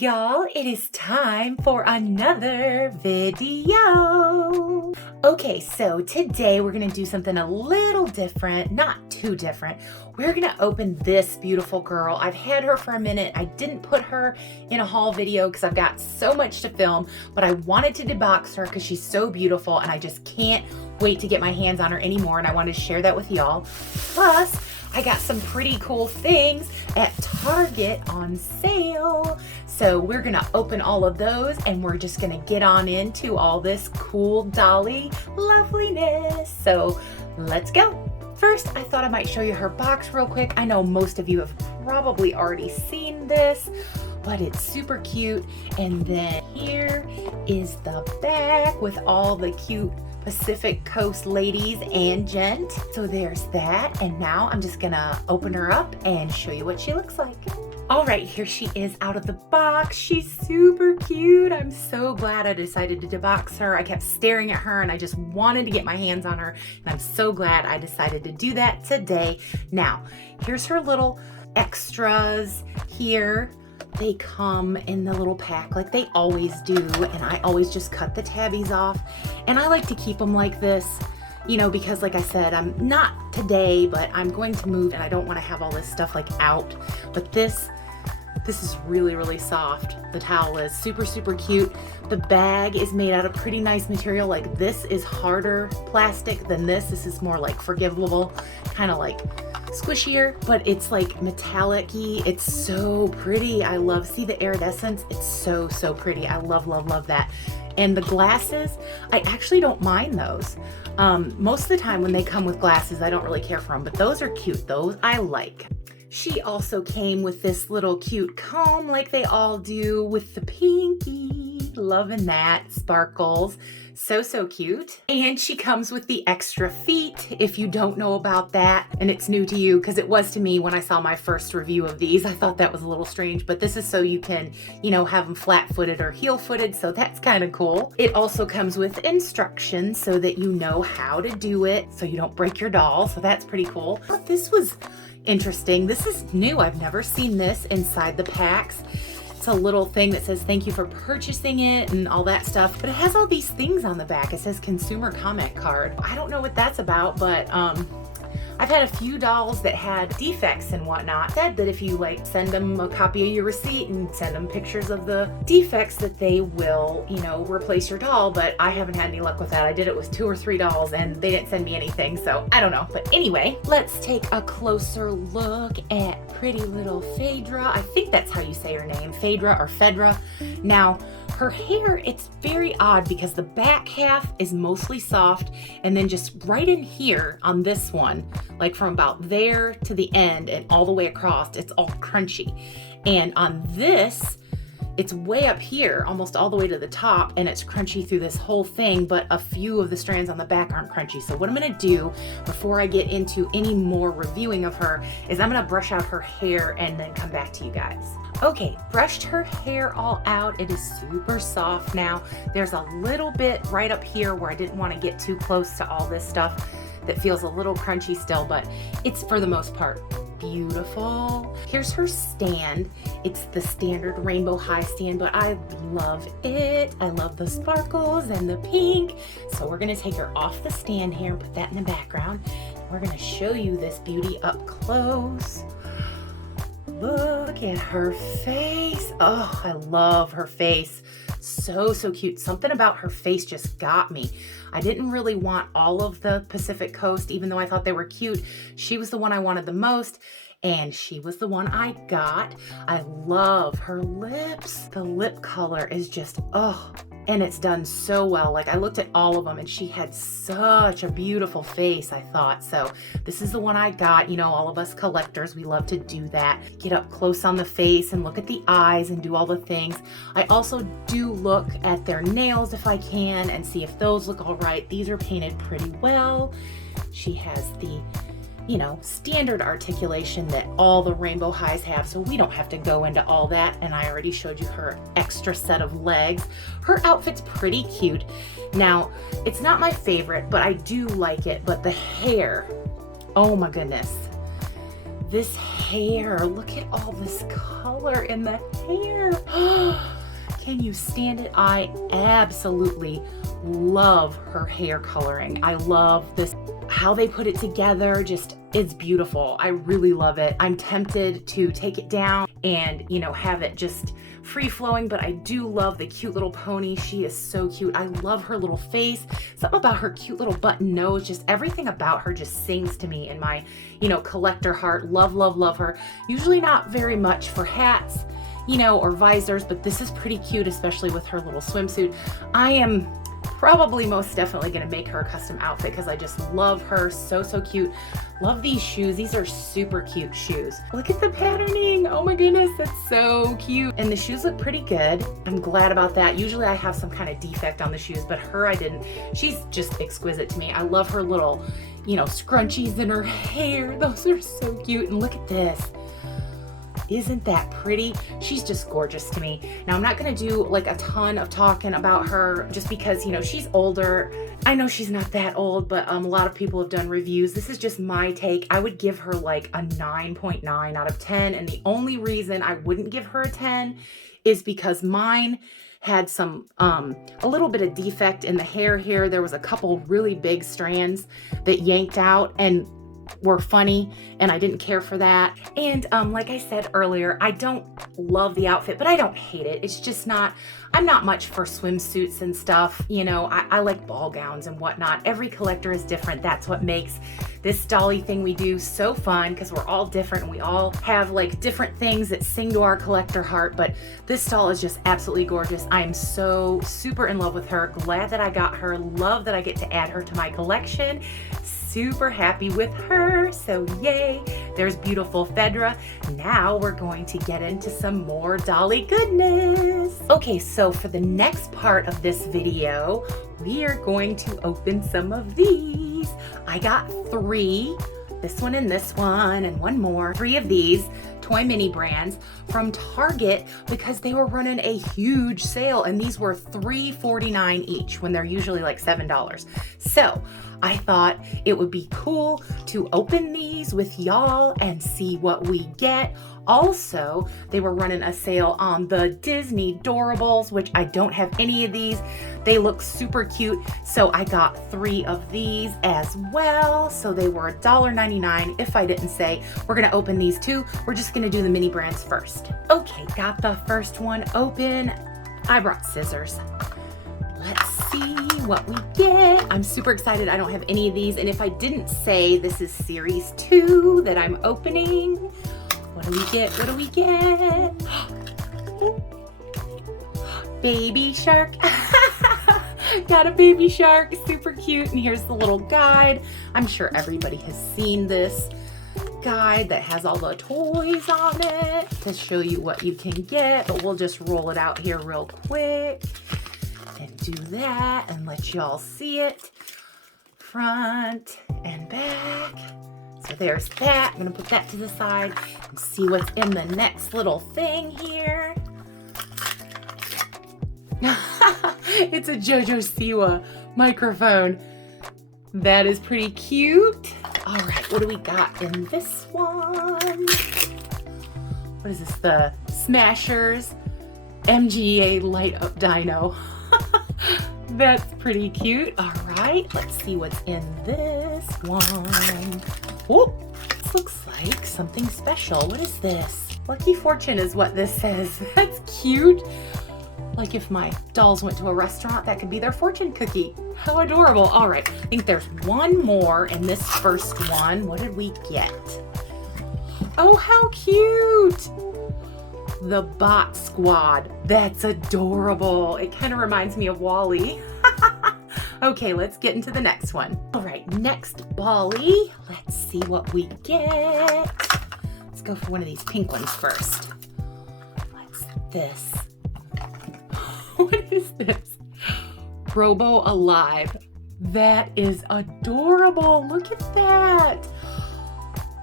y'all, it is time for another video. Okay, so today we're gonna do something a little different, not too different. We're gonna open this beautiful girl. I've had her for a minute. I didn't put her in a haul video because I've got so much to film, but I wanted to debox her because she's so beautiful and I just can't wait to get my hands on her anymore, and I wanted to share that with y'all. Plus, I got some pretty cool things at Target on sale. So we're gonna open all of those and we're just gonna get on into all this cool dolly loveliness. So let's go. First, I thought I might show you her box real quick. I know most of you have probably already seen this, but it's super cute. And then here is the back with all the cute Pacific Coast ladies and gent. So there's that. And now I'm just gonna open her up and show you what she looks like. All right, here she is out of the box. She's super cute. I'm so glad I decided to debox her. I kept staring at her and I just wanted to get my hands on her. And I'm so glad I decided to do that today. Now, here's her little extras here. They come in the little pack like they always do, and I always just cut the tabbies off, and I like to keep them like this, you know, because like I said, I'm not today, but I'm going to move and I don't want to have all this stuff like out. But this is really, really soft. The towel is super, super cute. The bag is made out of pretty nice material. Like this is harder plastic than this. This is more like forgivable, kind of like squishier, but it's like metallic-y. It's so pretty. I love, see the iridescence? It's so, so pretty. I love, love, love that. And the glasses, I actually don't mind those. Most of the time when they come with glasses, I don't really care for them, but those are cute. Those I like. She also came with this little cute comb like they all do with the pinky. Loving that. Sparkles. So, so cute. And she comes with the extra feet if you don't know about that and it's new to you, because it was to me when I saw my first review of these. I thought that was a little strange, but this is so you can, you know, have them flat-footed or heel-footed, so that's kind of cool. It also comes with instructions so that you know how to do it so you don't break your doll, so that's pretty cool. But this was interesting. This is new. I've never seen this inside the packs. It's a little thing that says thank you for purchasing it and all that stuff, but it has all these things on the back. It says consumer comment card. I don't know what that's about, but I've had a few dolls that had defects and whatnot. Said that if you like send them a copy of your receipt and send them pictures of the defects that they will, you know, replace your doll, but I haven't had any luck with that. I did it with 2 or 3 dolls and they didn't send me anything, so I don't know. But anyway, let's take a closer look at pretty little Phaedra. I think that's how you say her name, Phaedra or Phaedra. Now, her hair, it's very odd because the back half is mostly soft, and then just right in here on this one, like from about there to the end and all the way across, it's all crunchy. And on this, it's way up here, almost all the way to the top, and it's crunchy through this whole thing, but a few of the strands on the back aren't crunchy. So what I'm gonna do before I get into any more reviewing of her is I'm gonna brush out her hair and then come back to you guys. Okay, brushed her hair all out. It is super soft now. There's a little bit right up here where I didn't want to get too close to all this stuff that feels a little crunchy still, but it's for the most part beautiful. Here's her stand. It's the standard rainbow high stand, but I love it. I love the sparkles and the pink. So we're gonna take her off the stand here and put that in the background. We're gonna show you this beauty up close. Look at her face. Oh, I love her face. So, so cute. Something about her face just got me. I didn't really want all of the Pacific Coast, even though I thought they were cute. She was the one I wanted the most, and she was the one I got. I love her lips. The lip color is just, oh, and it's done so well. Like I looked at all of them and she had such a beautiful face, I thought. So this is the one I got. You know, all of us collectors, we love to do that. Get up close on the face and look at the eyes and do all the things. I also do look at their nails if I can and see if those look all right. These are painted pretty well. She has the, you know, standard articulation that all the rainbow highs have, so we don't have to go into all that. And I already showed you her extra set of legs. Her outfit's pretty cute. Now, it's not my favorite, but I do like it. But the hair, oh my goodness. this hair. Look at all this color in the hair. Can you stand it? I absolutely love her hair coloring. I love this, how they put it together. Just, it's beautiful. I really love it. I'm tempted to take it down and, you know, have it just free flowing, but I do love the cute little pony. She is so cute. I love her little face. Something about her cute little button nose, just everything about her just sings to me in my, you know, collector heart. Love, love, love her. Usually not very much for hats, you know, or visors, but this is pretty cute, especially with her little swimsuit. I am probably most definitely gonna make her a custom outfit because I just love her. So, so cute. Love these shoes. These are super cute shoes. Look at the patterning. Oh my goodness, that's so cute. And the shoes look pretty good. I'm glad about that. Usually I have some kind of defect on the shoes, but her I didn't. She's just exquisite to me. I love her little, you know, scrunchies in her hair. Those are so cute. And look at this. Isn't that pretty? She's just gorgeous to me. Now, I'm not gonna do like a ton of talking about her just because, you know, she's older. I know she's not that old, but a lot of people have done reviews. This is just my take. I would give her like a 9.9 out of 10. And the only reason I wouldn't give her a 10 is because mine had some, a little bit of defect in the hair here. There was a couple really big strands that yanked out and were funny, and I didn't care for that. And like I said earlier, I don't love the outfit, but I don't hate it. It's just not, I'm not much for swimsuits and stuff. You know, I like ball gowns and whatnot. Every collector is different. That's what makes this dolly thing we do so fun, because we're all different and we all have like different things that sing to our collector heart. But this doll is just absolutely gorgeous. I am so super in love with her. Glad that I got her. Love that I get to add her to my collection. Super happy with her. So yay, there's beautiful Phaedra. Now we're going to get into some more dolly goodness. Okay, so for the next part of this video, we are going to open some of these. I got 3, this one and one more. 3 of these toy mini brands from Target because they were running a huge sale, and these were $3.49 each when they're usually like $7. So I thought it would be cool to open these with y'all and see what we get. Also, they were running a sale on the Disney Doorables, which I don't have any of these. They look super cute, so I got 3 of these as well. So they were $1.99 if I didn't say. We're gonna open these too. We're just gonna do the mini brands first. Okay, got the first one open. I brought scissors. Let's see what we get. I'm super excited. I don't have any of these, and if I didn't say, this is series 2 that I'm opening. What do we get? What do we get? Baby shark. Got a baby shark, super cute. And here's the little guide. I'm sure everybody has seen this guide that has all the toys on it to show you what you can get, but we'll just roll it out here real quick and do that and let y'all see it front and back. So there's that. I'm gonna put that to the side and see what's in the next little thing here. It's a JoJo Siwa microphone. That is pretty cute. All right, what do we got in this one? What is this? The Smashers MGA Light Up Dino. That's pretty cute. All right, let's see what's in this one. Oh, this looks like something special. What is this? Lucky Fortune is what this says. That's cute. Like if my dolls went to a restaurant, that could be their fortune cookie. How adorable. All right, I think there's one more in this first one. What did we get? Oh, how cute. The Bot Squad. That's adorable. It kind of reminds me of WALL-E. Okay, let's get into the next one. All right, next Bali. Let's see what we get. Let's go for one of these pink ones first. What's this? What is this? Robo Alive. That is adorable. Look at that.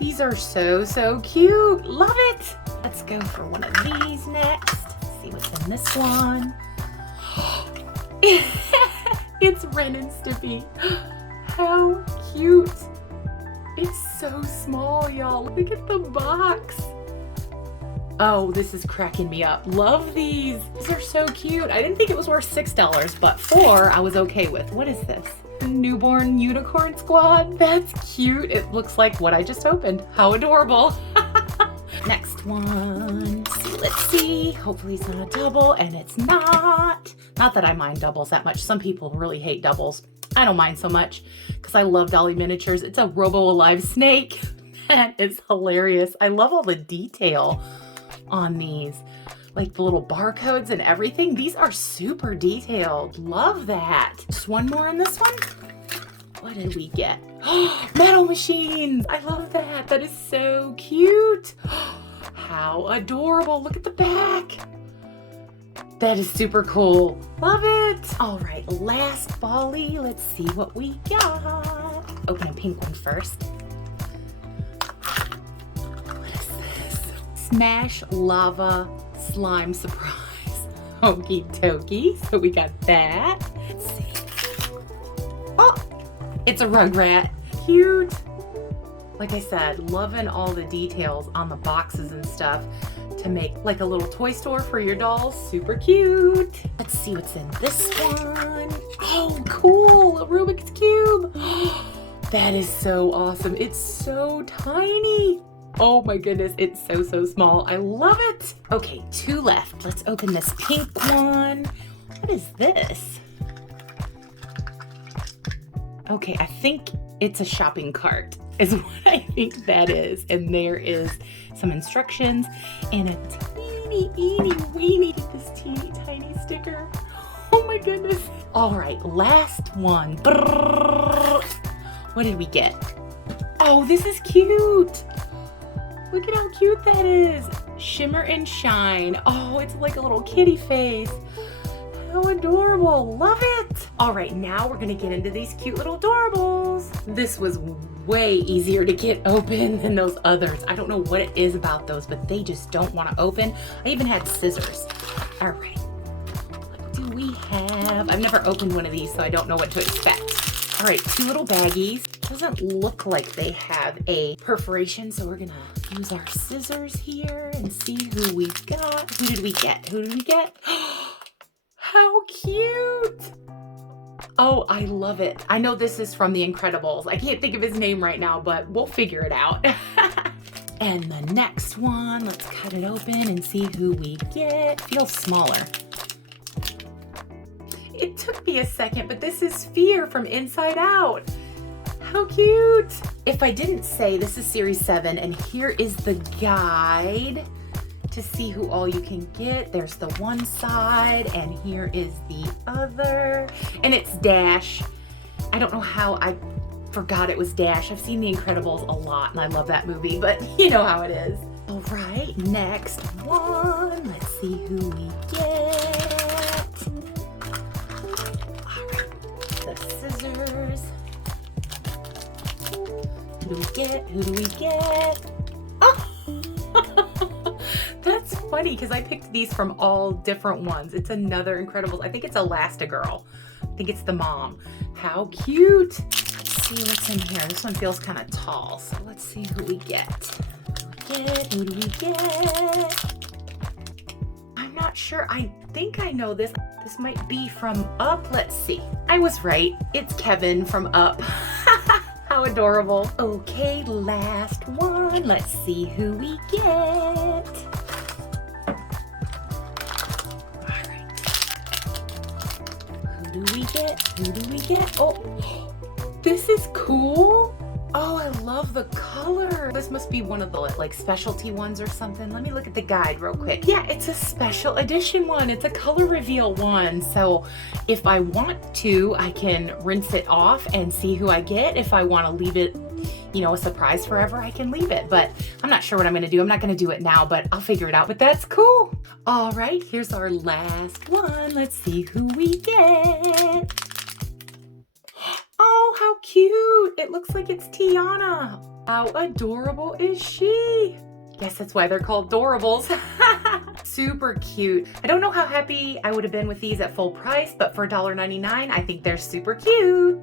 These are so, so cute. Love it. Let's go for one of these next. Let's see what's in this one. It's Ren and Stimpy. How cute. It's so small, y'all. Look at the box. Oh, this is cracking me up. Love these. These are so cute. I didn't think it was worth $6, but $4 I was okay with. What is this? Newborn unicorn squad. That's cute. It looks like what I just opened. How adorable. Next one. Let's see. Hopefully it's not a double, and it's not. Not that I mind doubles that much. Some people really hate doubles. I don't mind so much because I love Dolly Miniatures. It's a Robo Alive snake. That is hilarious. I love all the detail on these, like the little barcodes and everything. These are super detailed. Love that. Just one more on this one. What did we get? Metal machines. I love that. That is so cute. How adorable. Look at the back. That is super cool. Love it. All right, last volley. Let's see what we got. Open a pink one first. What is this? Smash Lava Slime Surprise. Okie dokie. So we got that. Let's see. Oh, it's a Rugrat. Cute. Like I said, loving all the details on the boxes and stuff to make like a little toy store for your dolls. Super cute. Let's see what's in this one. Oh, cool. A Rubik's Cube. That is so awesome. It's so tiny. Oh my goodness, it's so, so small. I love it. Okay, 2 left. Let's open this pink one. What is this? Okay, I think it's a shopping cart is what I think that is. And there is some instructions and a teeny, weeny, this teeny, tiny sticker. Oh my goodness. All right, last one. What did we get? Oh, this is cute. Look at how cute that is. Shimmer and shine. Oh, it's like a little kitty face. How adorable. Love it. All right, now we're gonna get into these cute little Doorables. This was way easier to get open than those others. I don't know what it is about those, but they just don't want to open. I even had scissors. All right, what do we have? I've never opened one of these, so I don't know what to expect. All right, 2 little baggies. Doesn't look like they have a perforation, so we're gonna use our scissors here and see who we've got. Who did we get? Who did we get? How cute! Oh, I love it. I know this is from The Incredibles. I can't think of his name right now, but we'll figure it out. And the next one, let's cut it open and see who we get. Feels smaller. It took me a second, but this is Fear from Inside Out. How cute! If I didn't say, this is Series 7, and here is the guide to see who all you can get. There's the one side, and here is the other. And it's Dash. I don't know how I forgot it was Dash. I've seen The Incredibles a lot, and I love that movie, but you know how it is. All right, next one. Let's see who we get. All right, the scissors. Who do we get? Who do we get? Oh! That's funny because I picked these from all different ones. It's another Incredibles. I think it's Elastigirl. I think it's the mom. How cute. Let's see what's in here. This one feels kind of tall, so let's see who we get. Who do we get? I'm not sure. I think I know this. This might be from Up. Let's see. I was right. It's Kevin from Up. How adorable. Okay, last one. Let's see who we get. Who do we get? Who do we get? Oh, this is cool. Oh, I love the color. This must be one of the like specialty ones or something. Let me look at the guide real quick. Yeah, it's a special edition one. It's a color reveal one. So if I want to, I can rinse it off and see who I get. If I want to leave it, you know, a surprise forever, I can leave it. But I'm not sure what I'm going to do. I'm not going to do it now, but I'll figure it out. But that's cool. All right, here's our last one. Let's see who we get. Oh, how cute. It looks like it's Tiana. How adorable is she? Guess that's why they're called Doorables. Super cute. I don't know how happy I would have been with these at full price, but for $1.99, I think they're super cute.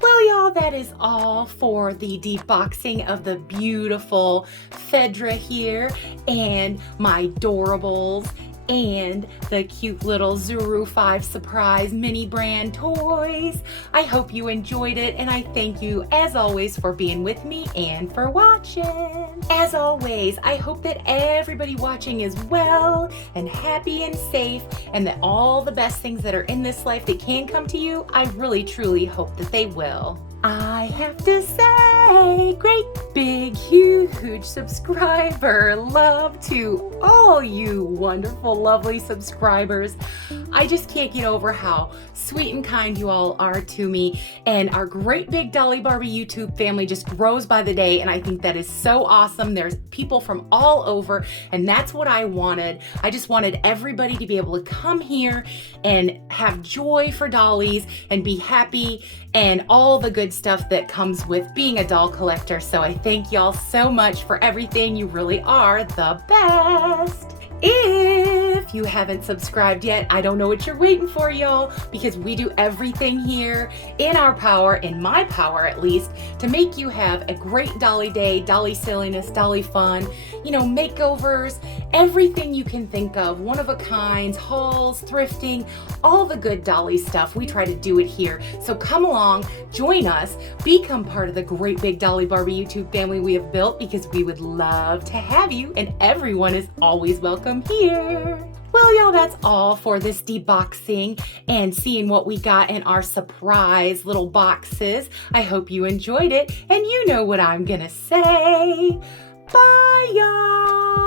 Well, Well, y'all, that is all for the deboxing of the beautiful Phaedra here and my Doorables and the cute little Zuru 5 Surprise mini brand toys. I hope you enjoyed it, and I thank you as always for being with me and for watching. As always, I hope that everybody watching is well and happy and safe, and that all the best things that are in this life that can come to you, I really truly hope that they will. I have to say, great big huge subscriber love to all you wonderful lovely subscribers. I just can't get over how sweet and kind you all are to me, and our great big Dolly Barbie YouTube family just grows by the day, and I think that is so awesome. There's people from all over, and that's what I wanted. I just wanted everybody to be able to come here and have joy for dollies and be happy and all the good stuff that comes with being a doll collector. So I thank y'all so much for everything. You really are the best. If you haven't subscribed yet, I don't know what you're waiting for, y'all, because we do everything here in our power, in my power at least, to make you have a great dolly day, dolly silliness, dolly fun, makeovers, everything you can think of, one-of-a-kinds, hauls, thrifting, all the good dolly stuff. We try to do it here. So come along, join us, become part of the great big Dolly Barbie YouTube family we have built, because we would love to have you, and everyone is always welcome here. Well, y'all, that's all for this deboxing and seeing what we got in our surprise little boxes. I hope you enjoyed it, and you know what I'm gonna say. Bye, y'all.